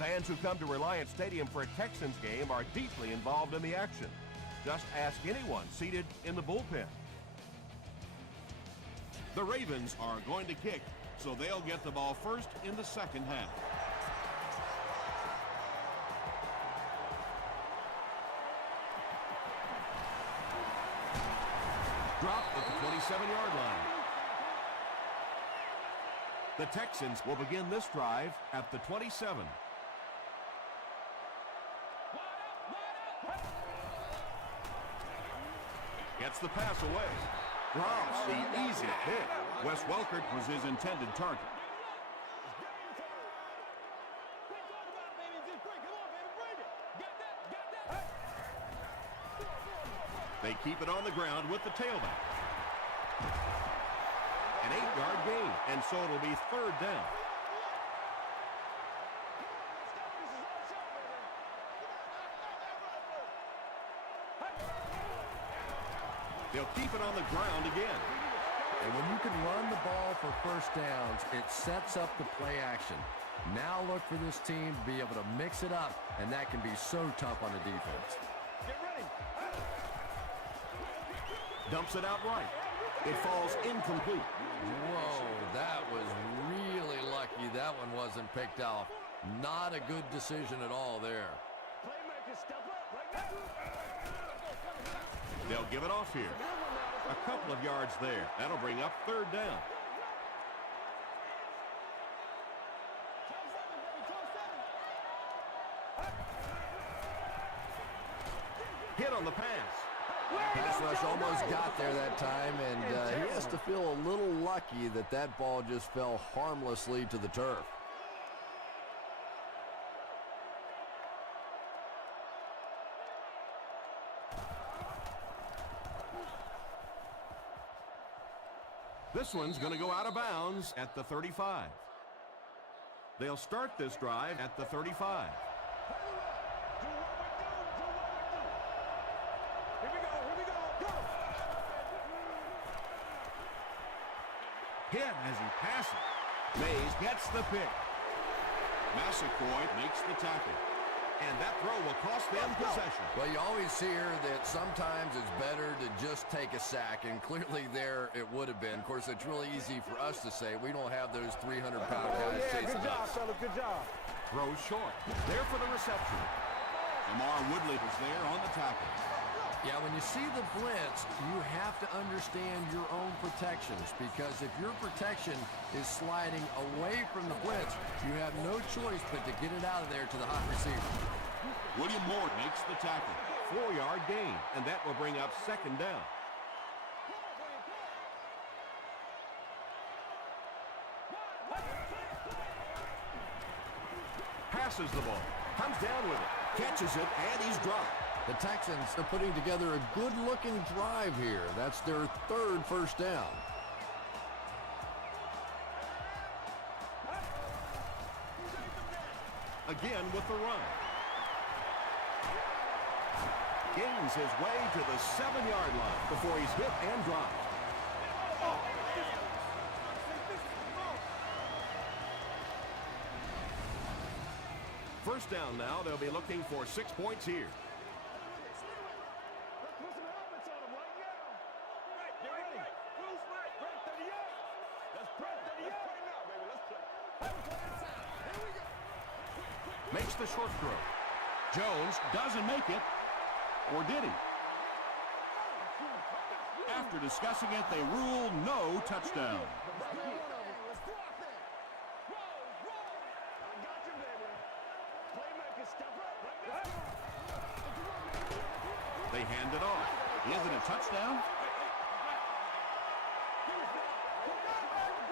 Fans who come to Reliant Stadium for a Texans game are deeply involved in the action. Just ask anyone seated in the bullpen. The Ravens are going to kick, so they'll get the ball first in the second half. Drop at the 27-yard line. The Texans will begin this drive at the 27. Gets the pass away. Drops the easy pick. Wes Welker was his intended target. They keep it on the ground with the tailback. An 8-yard gain, and so it'll be third down. They'll keep it on the ground again. And when you can run the ball for first downs, it sets up the play action. Now look for this team to be able to mix it up, and that can be so tough on the defense. Get ready. Dumps it out right. It falls incomplete. Whoa, that was really lucky that one wasn't picked off. Not a good decision at all there. Playmaker, step up right now. They'll give it off here. A couple of yards there. That'll bring up third down. Hit on the pass. Pass rush almost got there that time, and he has to feel a little lucky that that ball just fell harmlessly to the turf. This one's going to go out of bounds at the 35. They'll start this drive at the 35. Hit as he passes. Mays gets the pick. Massaquoi makes the tackle. And that throw will cost them possession. Well, you always hear that sometimes it's better to just take a sack, and clearly there it would have been. Of course, it's really easy for us to say. We don't have those 300-pound guys chasing good job, us. fellas, good job. Throws short. There for the reception. Lamar Woodley was there on the tackle. Yeah, when you see the blitz, you have to understand your own protections, because if your protection is sliding away from the blitz, you have no choice but to get it out of there to the hot receiver. William Moore makes the tackle. 4-yard gain, and that will bring up second down. Passes the ball. Comes down with it. Catches it, and he's dropped. The Texans are putting together a good-looking drive here. That's their third first down. Again with the run. Gains his way to the 7-yard line before he's hit and dropped. First down now. They'll be looking for 6 points here. Makes the short throw. Jones doesn't make it. Or did he? After discussing it, they rule no touchdown. They hand it off. Is it a touchdown?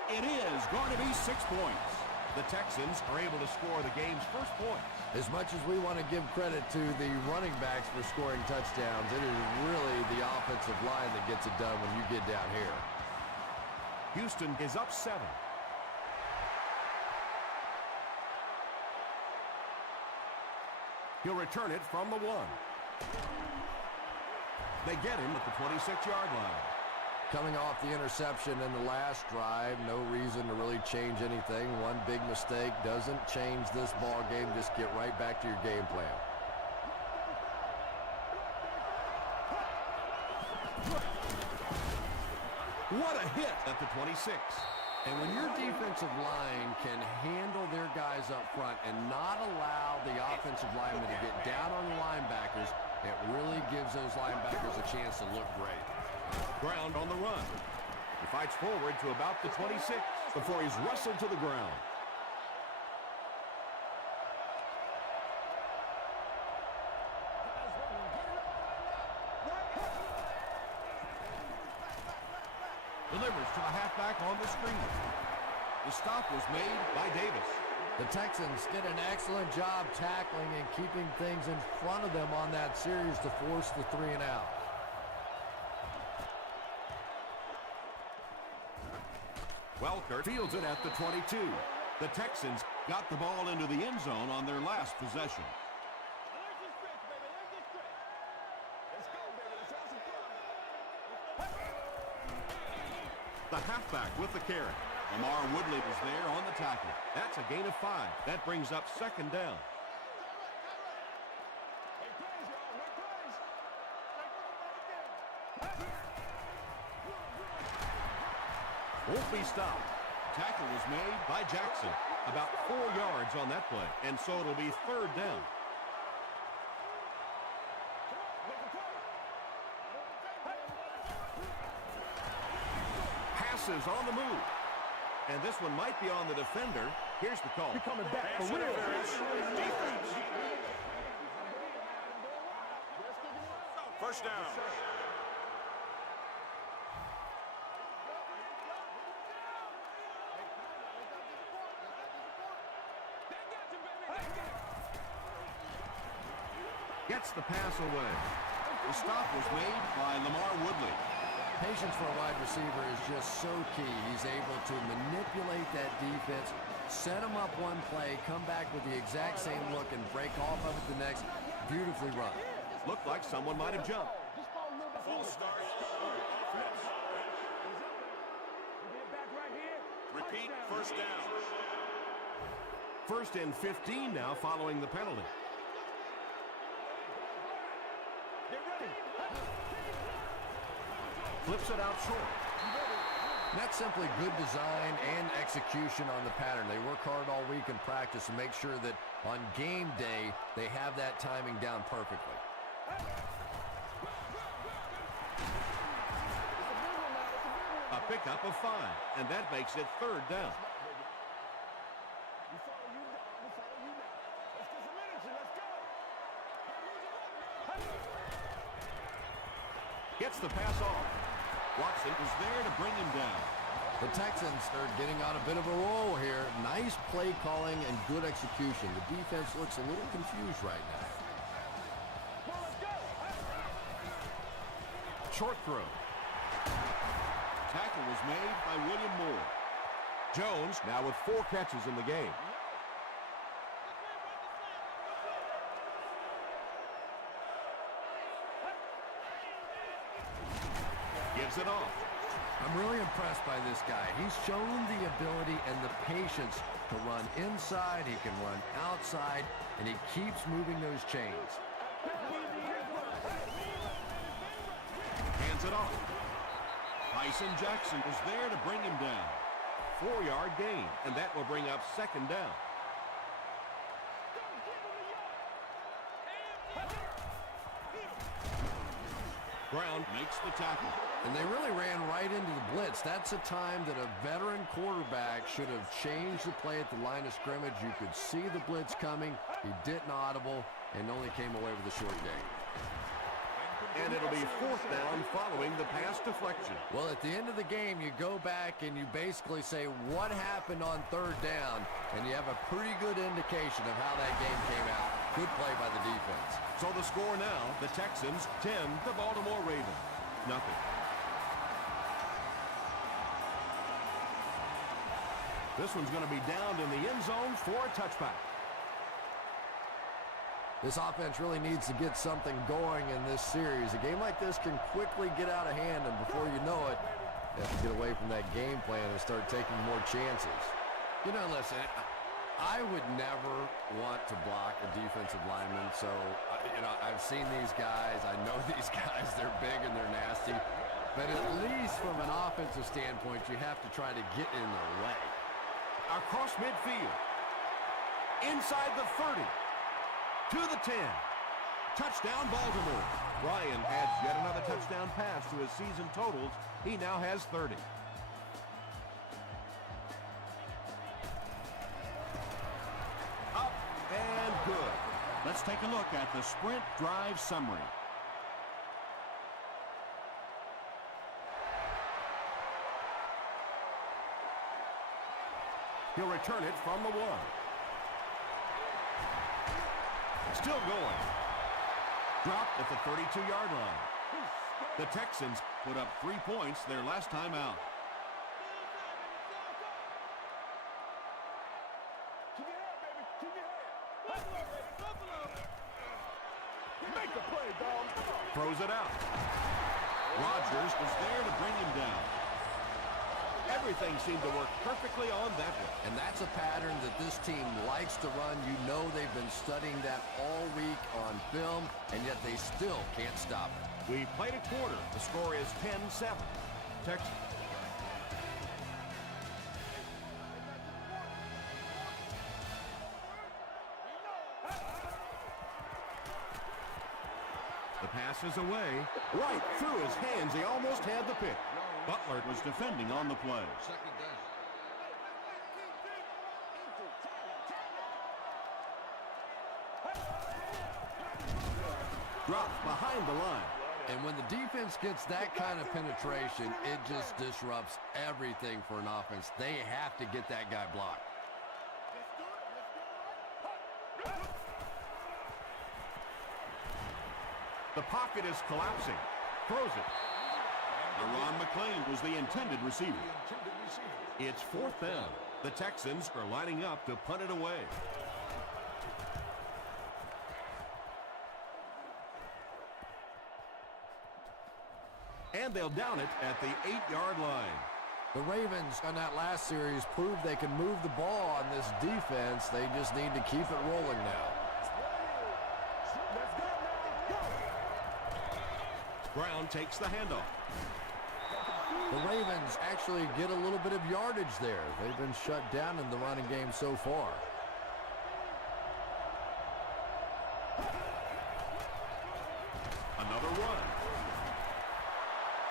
It is going to be 6 points. The Texans are able to score the game's first point. As much as we want to give credit to the running backs for scoring touchdowns, it is really the offensive line that gets it done when you get down here. Houston is up 7. He'll return it from the 1. They get him at the 26-yard line. Coming off the interception in the last drive, no reason to really change anything. One big mistake doesn't change this ball game. Just get right back to your game plan. What a hit at the 26. And when your defensive line can handle their guys up front and not allow the offensive linemen to get down on the linebackers, it really gives those linebackers a chance to look great. Ground on the run. He fights forward to about the 26 before he's wrestled to the ground. Delivers to the halfback on the screen. The stop was made by Davis. The Texans did an excellent job tackling and keeping things in front of them on that series to force the 3 and out. Welker fields it at the 22. The Texans got the ball into the end zone on their last possession. The halfback with the carry. Lamar Woodley is there on the tackle. That's a gain of 5. That brings up second down. Won't be stopped. Tackle was made by Jackson. About 4 yards on that play, and so it'll be third down. Passes on the move. And this one might be on the defender. Here's the call. You're coming back for real. Defense. First down. Gets the pass away. The stop was made by Lamar Woodley. Patience for a wide receiver is just so key. He's able to manipulate that defense, set them up one play, come back with the exact same look, and break off of it the next. Beautifully run. Looked like someone might have jumped. False start. Offense. Repeat, first down. First and 15 now following the penalty. Flips it out short. That's simply good design and execution on the pattern. They work hard all week in practice to make sure that on game day, they have that timing down perfectly. A pickup of 5, and that makes it third down. Gets the pass off. Watson was there to bring him down. The Texans are getting on a bit of a roll here. Nice play calling and good execution. The defense looks a little confused right now. Short throw. Tackle was made by William Moore. Jones now with 4 catches in the game. Gives it off. I'm really impressed by this guy. He's shown the ability and the patience to run inside, he can run outside, and he keeps moving those chains. Hands it off. Tyson Jackson was there to bring him down. 4-yard gain, and that will bring up second down. Brown makes the tackle. And they really ran right into the blitz. That's a time that a veteran quarterback should have changed the play at the line of scrimmage. You could see the blitz coming. He didn't audible and only came away with a short gain. And it'll be fourth down following the pass deflection. Well, at the end of the game, you go back and you basically say what happened on third down, and you have a pretty good indication of how that game came out. Good play by the defense. So the score now, the Texans 10, the Baltimore Ravens nothing. This one's going to be down in the end zone for a touchback. This offense really needs to get something going in this series. A game like this can quickly get out of hand, and before you know it, They have to get away from that game plan and start taking more chances. You know, listen, I would never want to block a defensive lineman, so, you know, I've seen these guys. I know these guys. They're big and they're nasty. But at least from an offensive standpoint, you have to try to get in their way. Across midfield. Inside the 30. To the 10. Touchdown, Baltimore. Ryan adds yet another touchdown pass to his season totals. He now has 30. Up and good. Let's take a look at the sprint drive summary. He'll return it from the 1. Still going. Dropped at the 32-yard line. The Texans put up 3 points their last time out. Keep your head, baby. Keep your head. Buffalo, baby. Buffalo. Make the play, dog. Come on. Throws it out. Rodgers was there to bring him down. Everything seemed to work perfectly on that one. And that's a pattern that this team likes to run. You know they've been studying that all week on film, and yet they still can't stop it. We played a quarter. The score is 10-7. Texans. The pass is away. Right through his hands. He almost had the pick. Butler was defending on the play. Dropped behind the line. And when the defense gets that kind of penetration, it just disrupts everything for an offense. They have to get that guy blocked. The pocket is collapsing. Throws it. Ron McClain was the intended receiver. It's 4th down. The Texans are lining up to punt it away. And they'll down it at the 8-yard line. The Ravens on that last series proved they can move the ball on this defense. They just need to keep it rolling now. Brown takes the handoff. The Ravens actually get a little bit of yardage there. They've been shut down in the running game so far. Another run.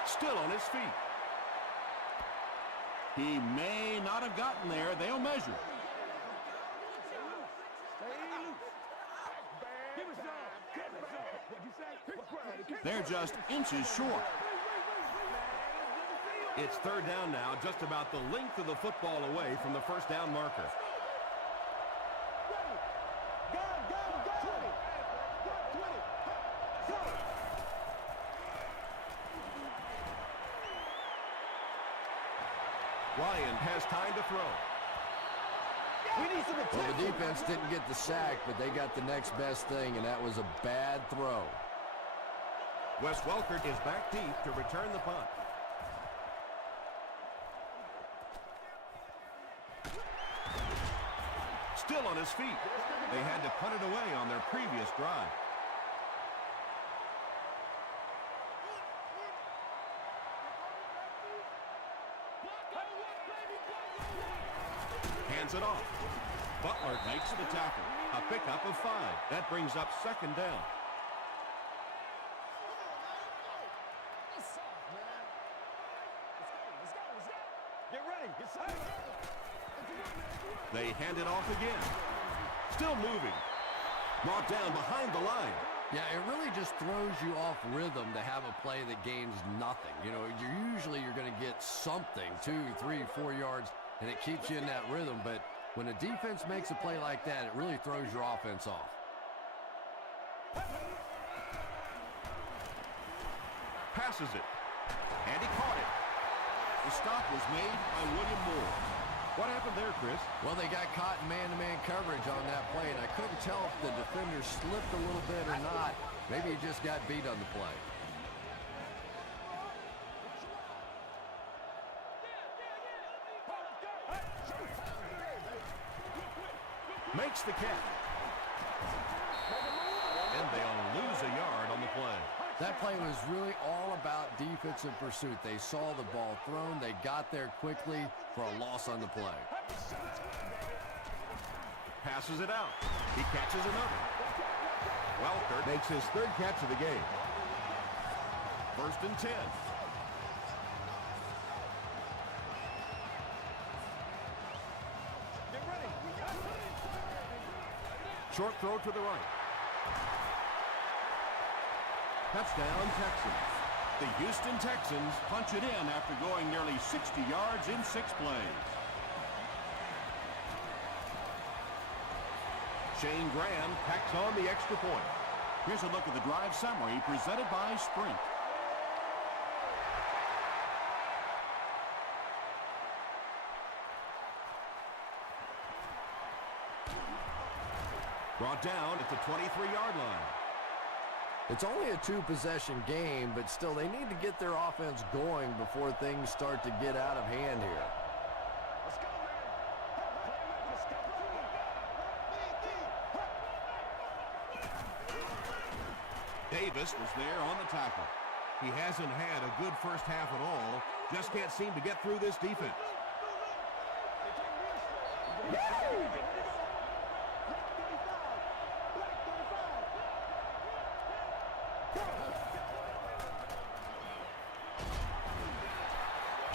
Still on his feet. He may not have gotten there. They'll measure. They're just inches short. It's 3rd down now, just about the length of the football away from the first down marker. Ryan has time to throw. Well, the defense didn't get the sack, but they got the next best thing, and that was a bad throw. Wes Welker is back deep to return the punt. Still on his feet. They had to punt it away on their previous drive. Hands it off. Butler makes the tackle. A pickup of 5. That brings up 2nd down. Get ready. Get set. They hand it off again. Still moving. Brought down behind the line. Yeah, it really just throws you off rhythm to have a play that gains nothing. You know, you're going to get something, 2, 3, 4 yards, and it keeps you in that rhythm. But when a defense makes a play like that, it really throws your offense off. Passes it. And he caught it. The stop was made by William Moore. What happened there, Chris? Well, they got caught in man-to-man coverage on that play, and I couldn't tell if the defender slipped a little bit or not. Maybe he just got beat on the play. Makes the catch. And they'll lose a yard on the play. That play was really all about defensive pursuit. They saw the ball thrown. They got there quickly for a loss on the play. Passes it out. He catches another. Welker makes his third catch of the game. 1st and 10. Short throw to the right. Touchdown, Texans. The Houston Texans punch it in after going nearly 60 yards in 6 plays. Shane Graham tacks on the extra point. Here's a look at the drive summary presented by Sprint. Brought down at the 23-yard line. It's only a 2-possession game, but still they need to get their offense going before things start to get out of hand here. Let's go, man. Let's go. Davis was there on the tackle. He hasn't had a good first half at all. Just can't seem to get through this defense.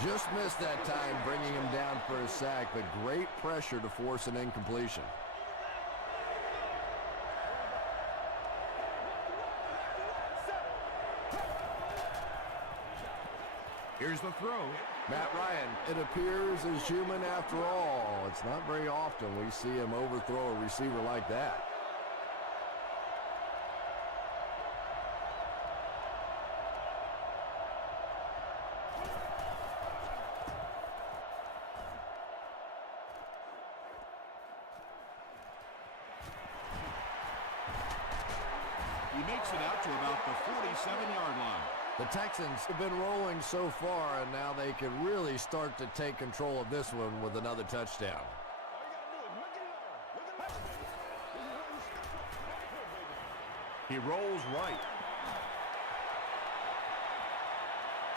Just missed that time, bringing him down for a sack, but great pressure to force an incompletion. Here's the throw. Matt Ryan, it appears as human after all. It's not very often we see him overthrow a receiver like that. He makes it out to about the 47-yard line. The Texans have been rolling so far, and now they can really start to take control of this one with another touchdown. He rolls right.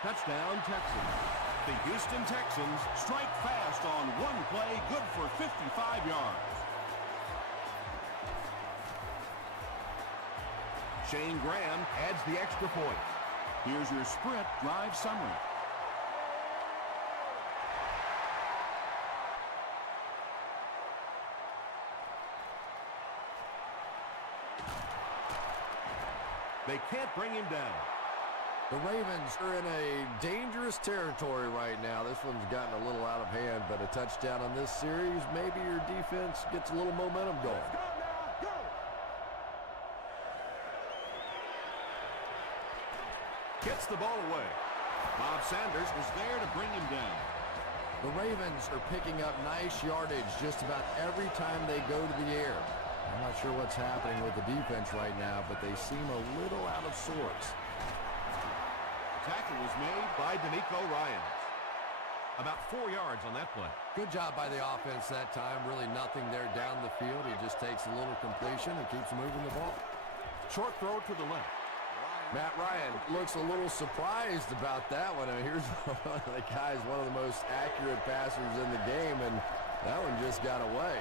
Touchdown, Texans. The Houston Texans strike fast on one play, good for 55 yards. Shane Graham adds the extra point. Here's your Sprint drive summary. They can't bring him down. The Ravens are in a dangerous territory right now. This one's gotten a little out of hand, but a touchdown on this series, maybe your defense gets a little momentum going. Gets the ball away. Bob Sanders was there to bring him down. The Ravens are picking up nice yardage just about every time they go to the air. I'm not sure what's happening with the defense right now, but they seem a little out of sorts. The tackle was made by D'Amico Ryans. About 4 yards on that play. Good job by the offense that time. Really nothing there down the field. He just takes a little completion and keeps moving the ball. Short throw to the left. Matt Ryan looks a little surprised about that one. And here's one of the guys, one of the most accurate passers in the game, and that one just got away.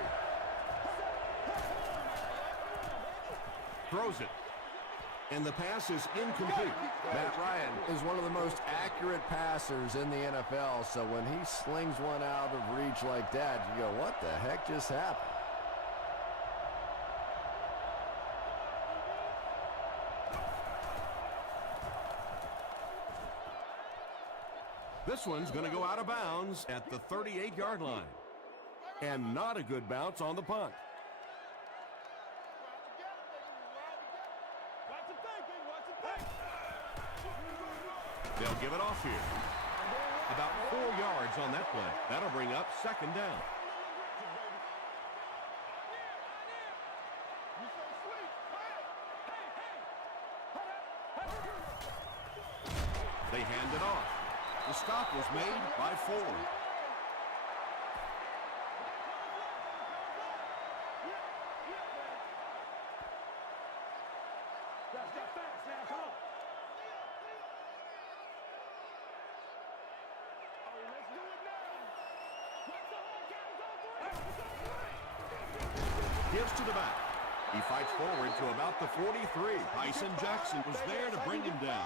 Throws it. And the pass is incomplete. Matt Ryan is one of the most accurate passers in the NFL, so when he slings one out of reach like that, you go, what the heck just happened? This one's going to go out of bounds at the 38-yard line. And not a good bounce on the punt. They'll give it off here. About 4 yards on that play. That'll bring up second down. They hand it off. The stop was made by Ford. Gives to the back. He fights forward to about the 43. Tyson Jackson was there to bring him down.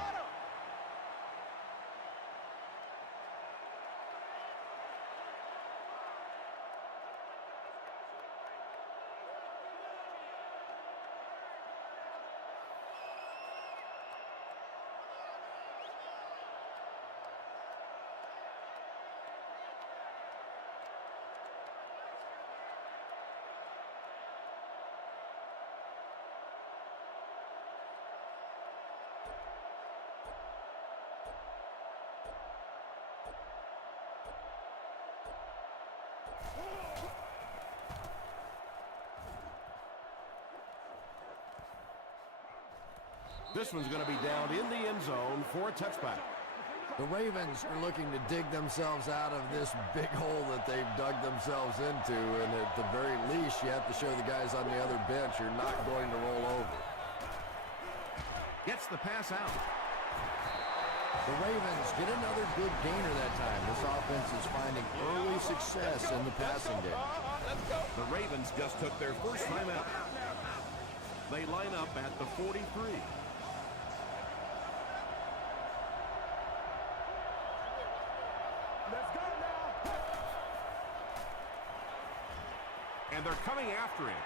This one's going to be down in the end zone for a touchback. The Ravens are looking to dig themselves out of this big hole that they've dug themselves into, and at the very least, you have to show the guys on the other bench you're not going to roll over. Gets the pass out. The Ravens get another good gainer that time. This offense is finding early success in the passing game. The Ravens just took their first time out. They line up at the 43. Let's go now. And they're coming after him.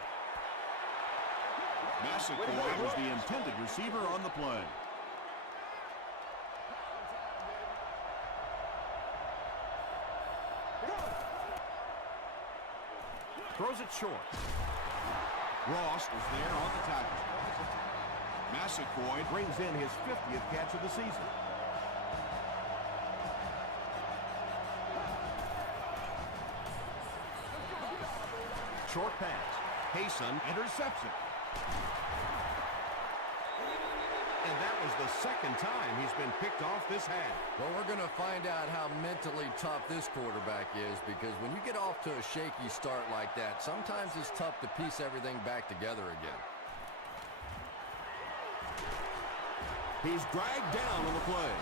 Massaquoi was the intended receiver on the play. Throws it short. Ross is there on the tackle. Massaquoi brings in his 50th catch of the season. Short pass. Payson intercepts it. And that was the second time he's been picked off this half. Well, we're going to find out how mentally tough this quarterback is, because when you get off to a shaky start like that, sometimes it's tough to piece everything back together again. He's dragged down on the play.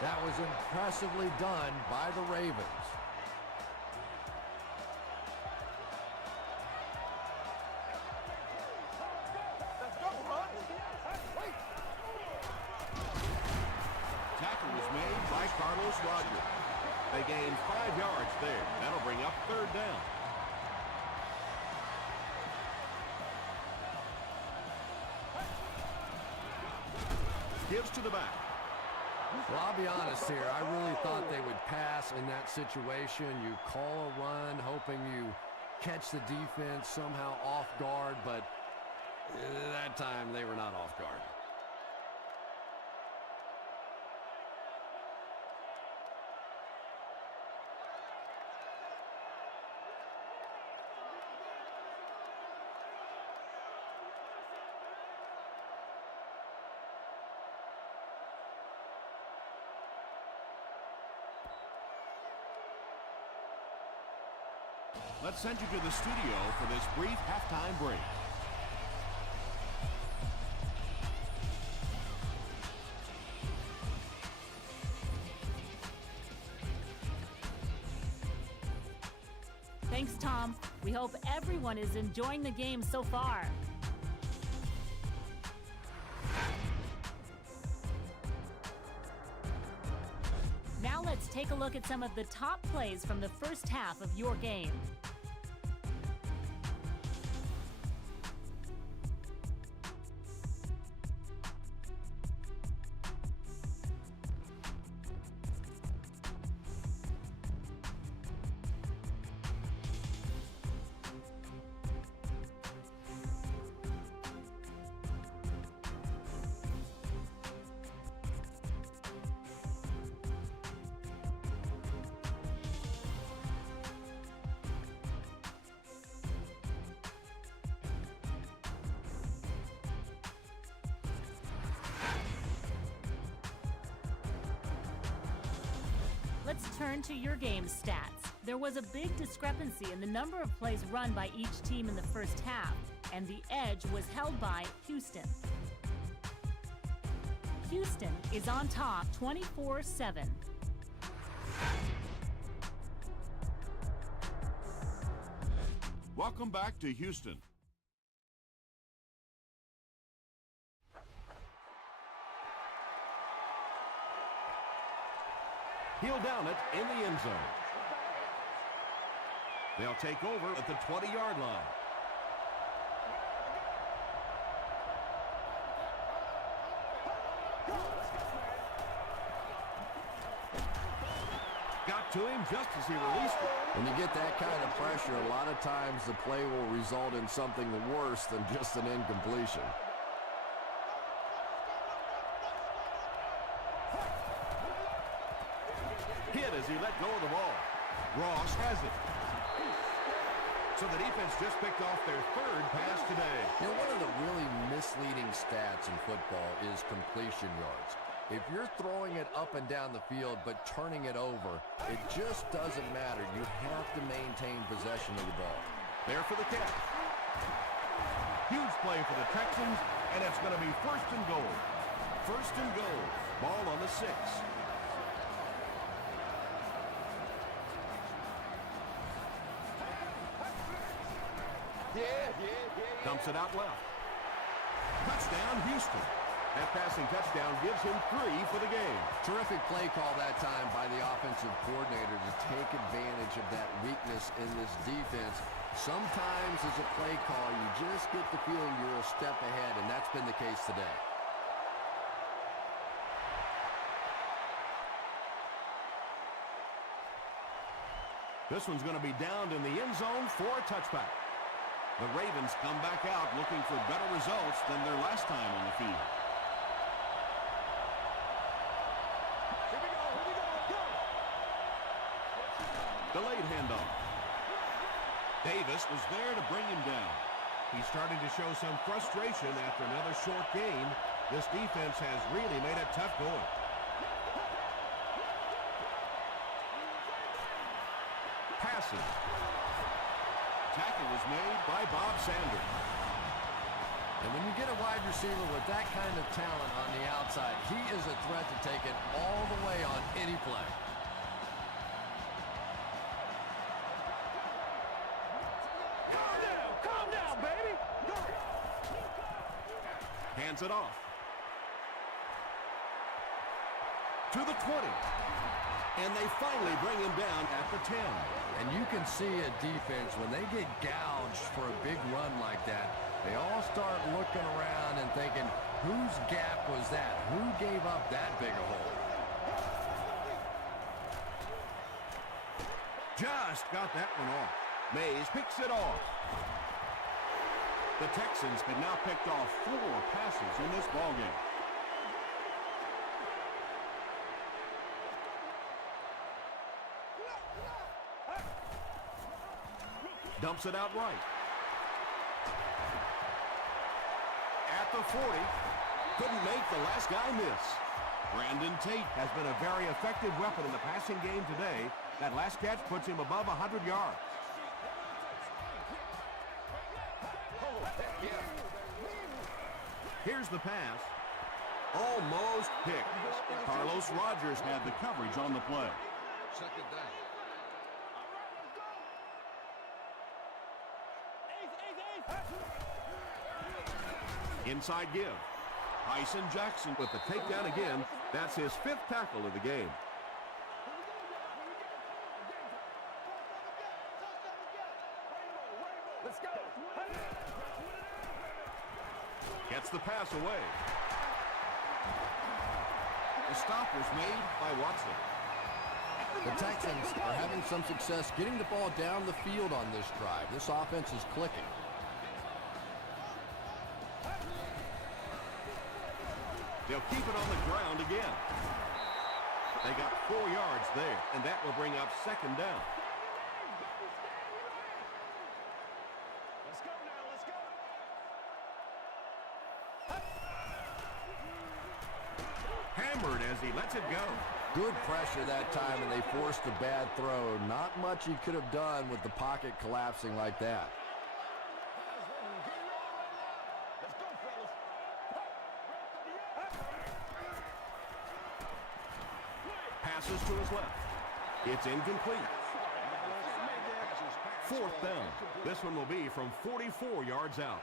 That was impressively done by the Ravens. Tackle was made by Carlos Rogers. They gained 5 yards there. That'll bring up third down. Gives to the back. Well, I'll be honest here. I really thought they would pass in that situation. You call a run, hoping you catch the defense somehow off guard, but that time they were not off guard. Let's send you to the studio for this brief halftime break. Thanks, Tom. We hope everyone is enjoying the game so far. Now let's take a look at some of the top plays from the first half of your game. Let's turn to your game stats. There was a big discrepancy in the number of plays run by each team in the first half, and the edge was held by Houston. Houston is on top 24-7. Welcome back to Houston. He'll down it in the end zone. They'll take over at the 20-yard line. Got to him just as he released it. When you get that kind of pressure, a lot of times the play will result in something worse than just an incompletion. Hit as he let go of the ball. Ross has it. So the defense just picked off their third pass today. You know, one of the really misleading stats in football is completion yards. If you're throwing it up and down the field but turning it over, it just doesn't matter. You have to maintain possession of the ball. There for the catch. Huge play for the Texans, and it's going to be first and goal. First and goal. Ball on the 6. Dumps it out left. Touchdown, Houston. That passing touchdown gives him 3 for the game. Terrific play call that time by the offensive coordinator to take advantage of that weakness in this defense. Sometimes as a play call, you just get the feeling you're a step ahead, and that's been the case today. This one's going to be downed in the end zone for a touchback. The Ravens come back out looking for better results than their last time on the field. Delayed handoff. Davis was there to bring him down. He's starting to show some frustration after another short game. This defense has really made it tough going. Passes. Tackle was made by Bob Sanders. And when you get a wide receiver with that kind of talent on the outside, he is a threat to take it all the way on any play. Calm down, baby. Hands it off. To the 20. And they finally bring him down at the 10. And you can see a defense, when they get gouged for a big run like that, they all start looking around and thinking, whose gap was that? Who gave up that big a hole? Just got that one off. Mays picks it off. The Texans have now picked off 4 passes in this ballgame. Dumps it out right. At the 40. Couldn't make the last guy miss. Brandon Tate has been a very effective weapon in the passing game today. That last catch puts him above 100 yards. Here's the pass. Almost picked. Carlos Rogers had the coverage on the play. Second down. Inside give. Tyson Jackson with the takedown again. That's his 5th tackle of the game. Let's go. Gets the pass away. The stop was made by Watson. The Texans are having some success getting the ball down the field on this drive. This offense is clicking. They'll keep it on the ground again. They got 4 yards there, and that will bring up second down. Let's go now. Let's go. Hammered as he lets it go. Good pressure that time, and they forced a bad throw. Not much he could have done with the pocket collapsing like that. Let's go, fellas. Passes to his left. It's incomplete. 4th down. This one will be from 44 yards out.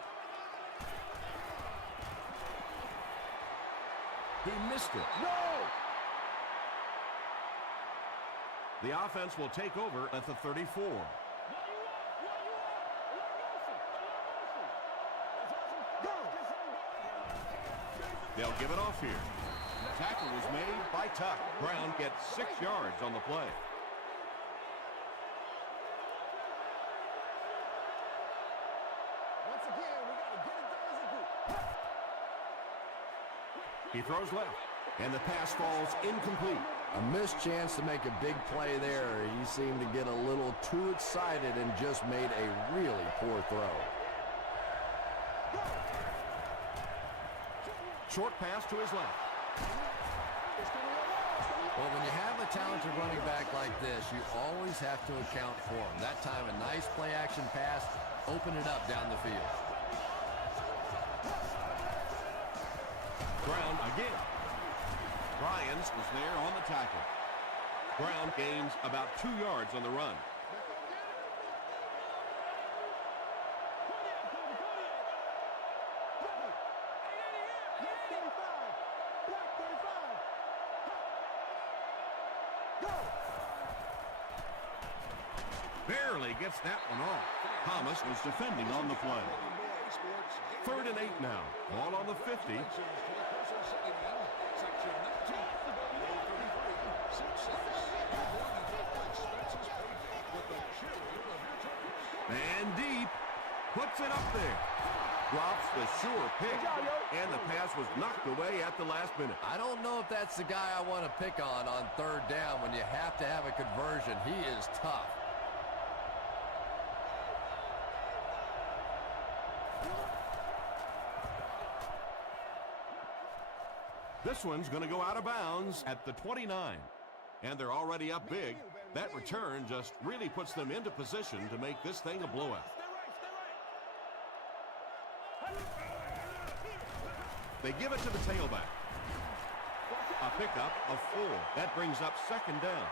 He missed it. No! The offense will take over at the 34. They'll give it off here. The tackle was made by Tuck. Brown gets 6 yards on the play. Once again, we got to get it done as a group. He throws left, and the pass falls incomplete. A missed chance to make a big play there. He seemed to get a little too excited and just made a really poor throw. Short pass to his left. Well, when you have a talented running back like this, you always have to account for him. That time, a nice play-action pass, open it up down the field. Brown again. Ryans was there on the tackle. Brown gains about 2 yards on the run. Barely gets that one off. Thomas was defending on the play. 3rd and 8 now. Ball on the 50. And deep. Puts it up there. Drops the sure pick. And the pass was knocked away at the last minute. I don't know if that's the guy I want to pick on 3rd down when you have to have a conversion. He is tough. This one's going to go out of bounds at the 29. And they're already up big. That return just really puts them into position to make this thing a blowout. They give it to the tailback. A pickup of 4. That brings up 2nd down.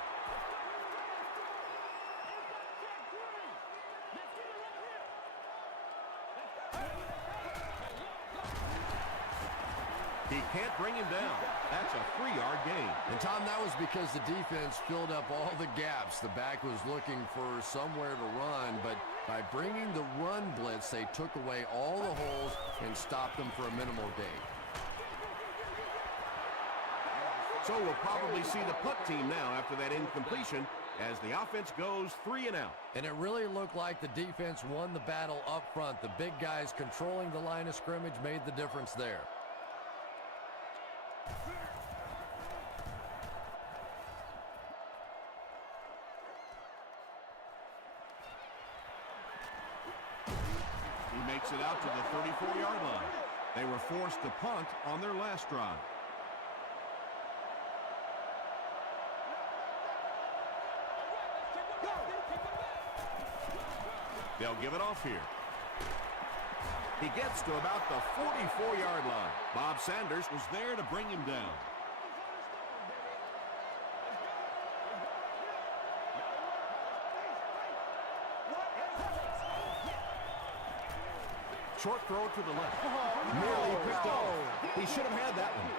He can't bring him down. That's a 3-yard gain. And, Tom, that was because the defense filled up all the gaps. The back was looking for somewhere to run, but by bringing the run blitz, they took away all the holes and stopped them for a minimal gain. So we'll probably see the punt team now after that incompletion as the offense goes 3 and out. And it really looked like the defense won the battle up front. The big guys controlling the line of scrimmage made the difference there. He makes it out to the 34-yard line. They were forced to punt on their last drive. They'll give it off here. He gets to about the 44-yard line. Bob Sanders was there to bring him down. Short throw to the left. Nearly picked off. He should have had that one.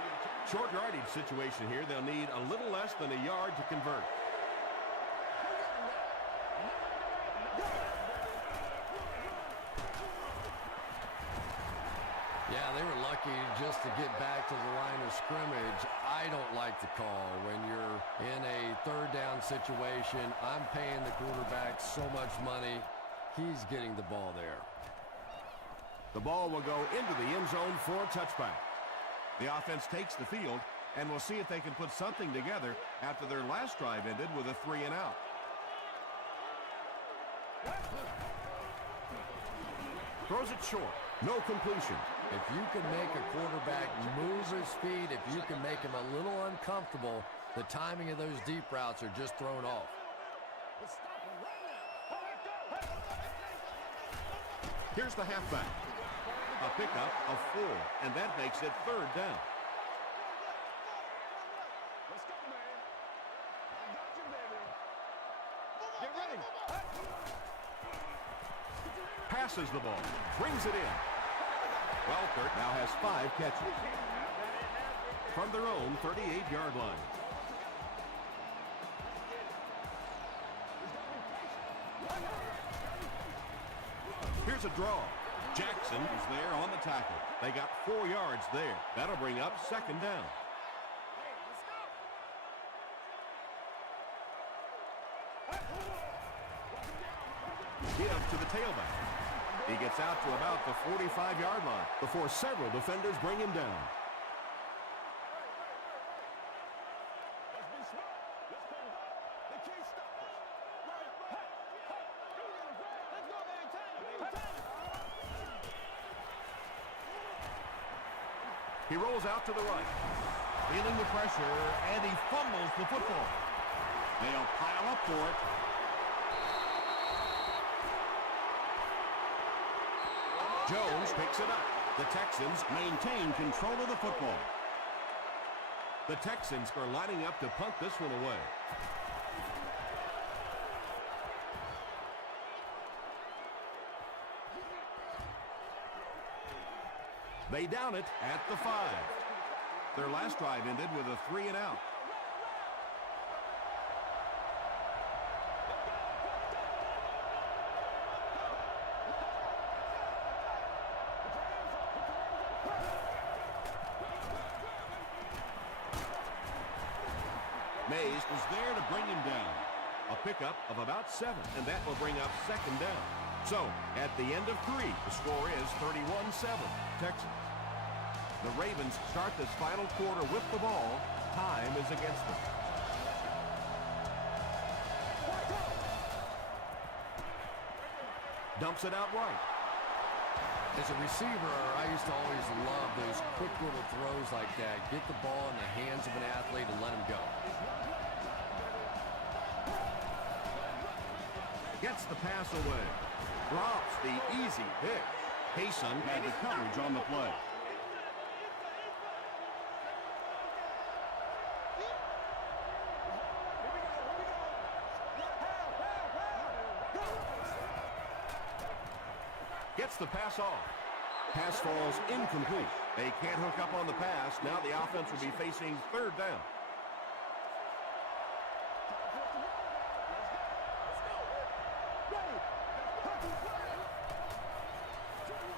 Short yardage situation here. They'll need a little less than a yard to convert. Yeah, they were lucky just to get back to the line of scrimmage. I don't like the call when you're in a 3rd down situation. I'm paying the quarterback so much money. He's getting the ball there. The ball will go into the end zone for a touchback. The offense takes the field, and we'll see if they can put something together after their last drive ended with a 3 and out. Throws it short. No completion. If you can make a quarterback move his feet, if you can make him a little uncomfortable, the timing of those deep routes are just thrown off. Here's the halfback. A pickup of 4, and that makes it 3rd down. Let's go, man. I got you, baby. Get ready. Passes the ball. Brings it in. Welkert now has 5 catches. From their own 38-yard line. a draw. Jackson is there on the tackle. They got 4 yards there. That'll bring up second down. Give to the tailback. He gets out to about the 45-yard line before several defenders bring him down. Let's be smart. Let's come back. They can't stop us. Right. Let's go, man. Time. He rolls out to the right. Feeling the pressure, and he fumbles the football. They'll pile up for it. Jones picks it up. The Texans maintain control of the football. The Texans are lining up to punt this one away. They down it at the 5. Their last drive ended with a 3-and-out. Mays was there to bring him down. A pickup of about 7, and that will bring up second down. So, at the end of 3, the score is 31-7, Texans. The Ravens start this final quarter with the ball. Time is against them. Dumps it out right. As a receiver, I used to always love those quick little throws like that. Get the ball in the hands of an athlete and let him go. Gets the pass away. Drops the easy pick. Payson had the coverage on the play. Gets the pass off. Pass falls incomplete. They can't hook up on the pass. Now the offense will be facing third down.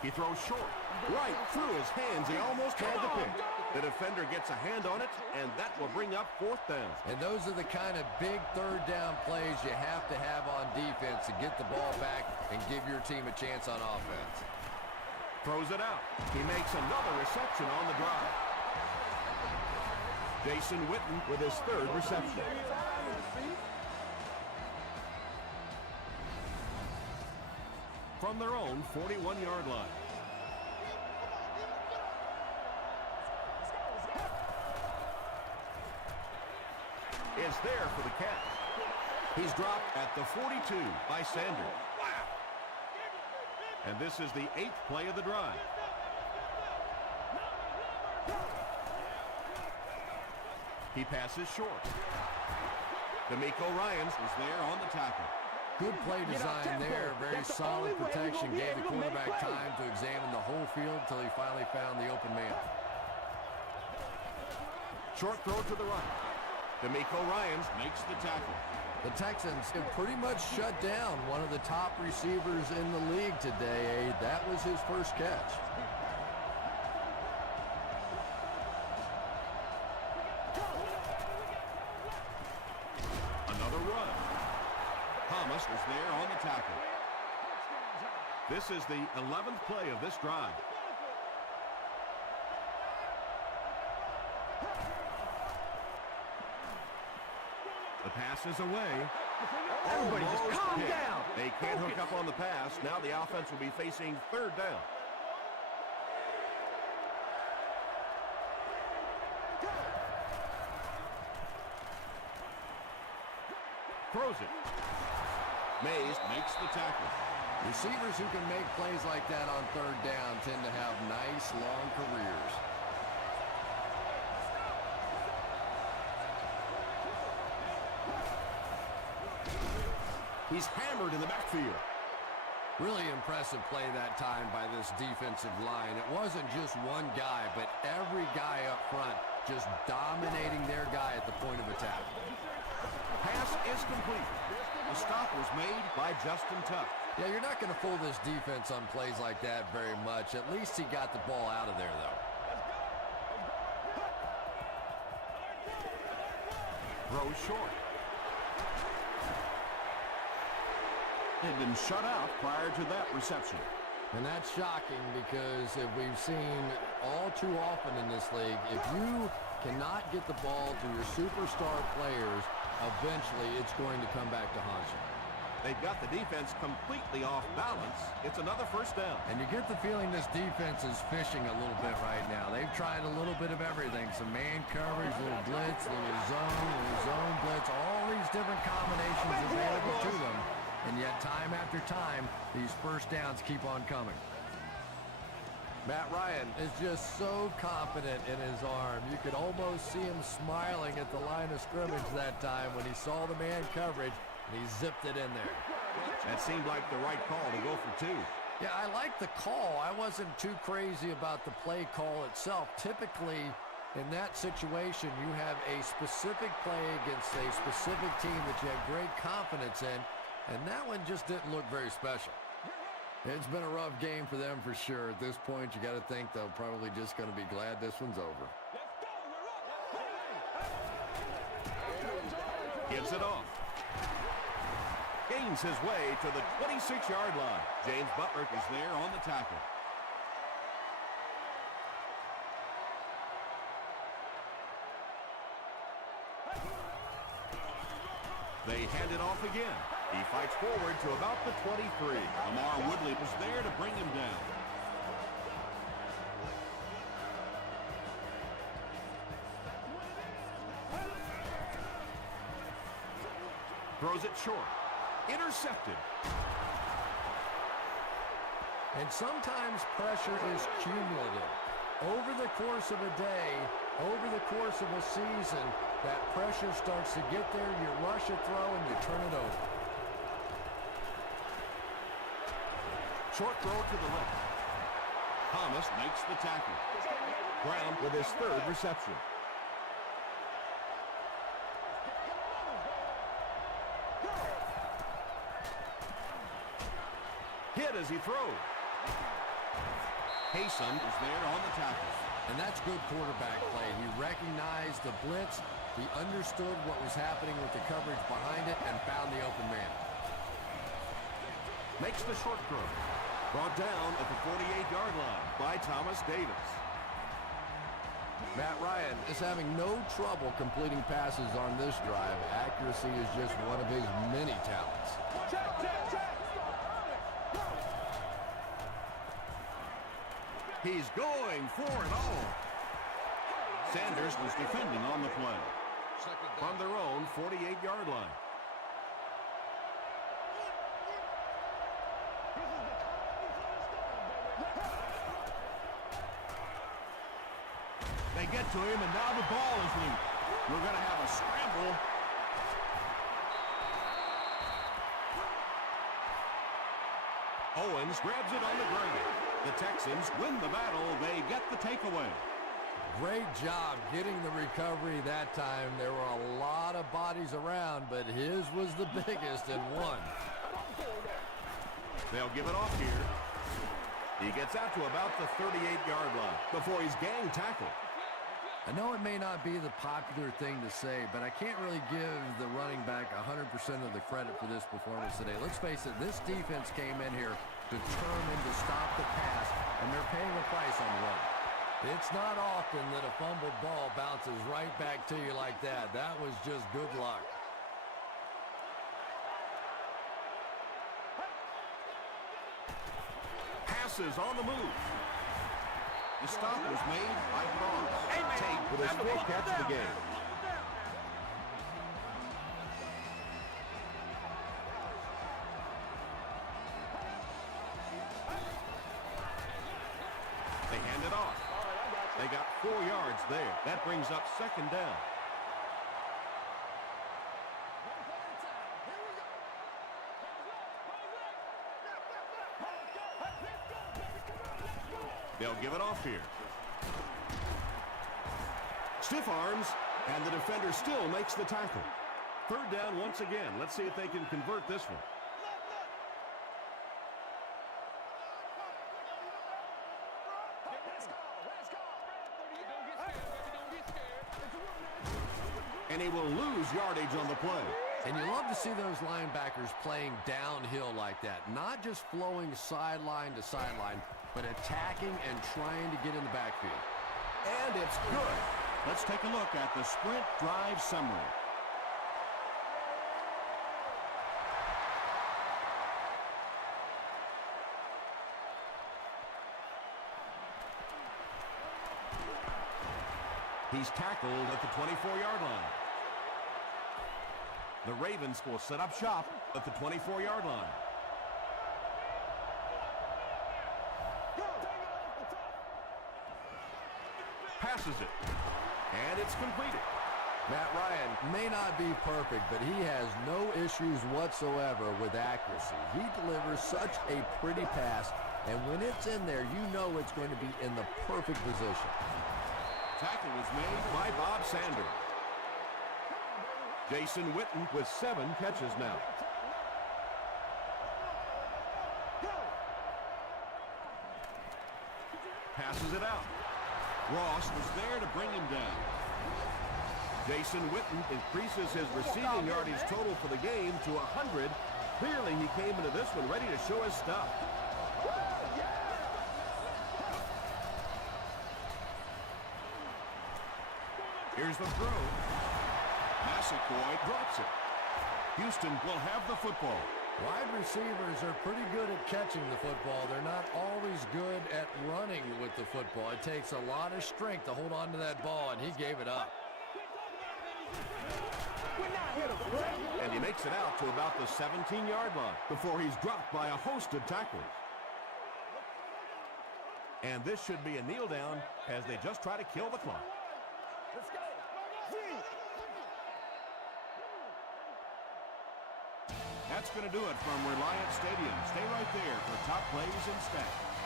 He throws short. Right through his hands. He almost had the pick. The defender gets a hand on it, and that will bring up fourth down. And those are the kind of big third down plays you have to have on defense to get the ball back and give your team a chance on offense. Throws it out. He makes another reception on the drive. Jason Witten with his third reception. From their own 41-yard line. Is there for the catch. He's dropped at the 42 by Sanders. Wow! And this is the 8th play of the drive. He passes short. D'Amico Ryans was there on the tackle. Good play design there. Very solid protection. Gave the quarterback time to examine the whole field until he finally found the open man. Short throw to the right. D'Amico Ryans makes the tackle. The Texans have pretty much shut down one of the top receivers in the league today. That was his first catch. Another run. Thomas was there on the tackle. This is the 11th play of this drive. The pass is away. Everybody just calm down. They can't hook up on the pass. Now the offense will be facing third down. Throws it. Mays makes the tackle. Receivers who can make plays like that on third down tend to have nice long careers. He's hammered in the backfield. Really impressive play that time by this defensive line. It wasn't just one guy, but every guy up front just dominating their guy at the point of attack. Pass is complete. The stop was made by Justin Tuck. Yeah, you're not going to fool this defense on plays like that very much. At least he got the ball out of there, though. Throws short. They've been shut out prior to that reception. And that's shocking because if we've seen all too often in this league, if you cannot get the ball to your superstar players, eventually it's going to come back to haunt you. They've got the defense completely off balance. It's another first down. And you get the feeling this defense is fishing a little bit right now. They've tried a little bit of everything. Some man coverage, little blitz, little zone blitz, all these different combinations available to them. And yet time after time, these first downs keep on coming. Matt Ryan is just so confident in his arm. You could almost see him smiling at the line of scrimmage that time when he saw the man coverage. And he zipped it in there. That seemed like the right call to go for two. Yeah, I like the call. I wasn't too crazy about the play call itself. Typically, in that situation, you have a specific play against a specific team that you have great confidence in, and that one just didn't look very special. It's been a rough game for them for sure. At this point, you got to think they're probably just going to be glad this one's over. Gives it off. Gains his way to the 26-yard line. James Butler is there on the tackle. They hand it off again. He fights forward to about the 23. Lamar Woodley was there to bring him down. Throws it short. Intercepted. And sometimes pressure is cumulative. Over the course of a day, over the course of a season, that pressure starts to get there, you rush a throw, and you turn it over. Short throw to the left. Thomas makes the tackle. Brown with his third reception. Hit as he throws. Hayson is there on the tackle. And that's good quarterback play. He recognized the blitz, he understood what was happening with the coverage behind it, and found the open man. Makes the short throw. Brought down at the 48-yard line by Thomas Davis. Matt Ryan is having no trouble completing passes on this drive. Accuracy is just one of his many talents. He's going for it all. Sanders was defending on the play. From their own 48-yard line. They get to him, and now the ball is loose. We're going to have a scramble. Owens grabs it on the ground. The Texans win the battle. They get the takeaway. Great job getting the recovery that time. There were a lot of bodies around, but his was the biggest and won. They'll give it off here. He gets out to about the 38-yard line before he's gang tackled. I know it may not be the popular thing to say, but I can't really give the running back 100% of the credit for this performance today. Let's face it, this defense came in here determined to stop the pass, and they're paying a price on the run. It's not often that a fumbled ball bounces right back to you like that. That was just good luck. Passes on the move. The stop was made by Cross. Tate with his fourth catch of the game. They hand it off. They got 4 yards there. That brings up second down. They'll give it off here. Stiff arms, and the defender still makes the tackle. Third down once again. Let's see if they can convert this one. Let's go. Don't get scared. And he will lose yardage on the play. And you love to see those linebackers playing downhill like that. Not just flowing sideline to sideline, but attacking and trying to get in the backfield. And it's good. Let's take a look at the sprint drive summary. He's tackled at the 24-yard line. The Ravens will set up shop at the 24-yard line. Passes it. And it's completed. Matt Ryan may not be perfect, but he has no issues whatsoever with accuracy. He delivers such a pretty pass, and when it's in there, you know it's going to be in the perfect position. Tackle was made by Bob Sanders. Jason Witten with 7 catches now. Passes it out. Ross was there to bring him down. Jason Witten increases his receiving yardage total for the game to 100. Clearly, he came into this one ready to show his stuff. Here's the throw. Massaquoi drops it. Houston will have the football. Wide receivers are pretty good at catching the football. They're not always good at running with the football. It takes a lot of strength to hold on to that ball, and he gave it up. And he makes it out to about the 17-yard line before he's dropped by a host of tacklers. And this should be a kneel down as they just try to kill the clock. Let's go. That's going to do it from Reliant Stadium. Stay right there for top plays and stats.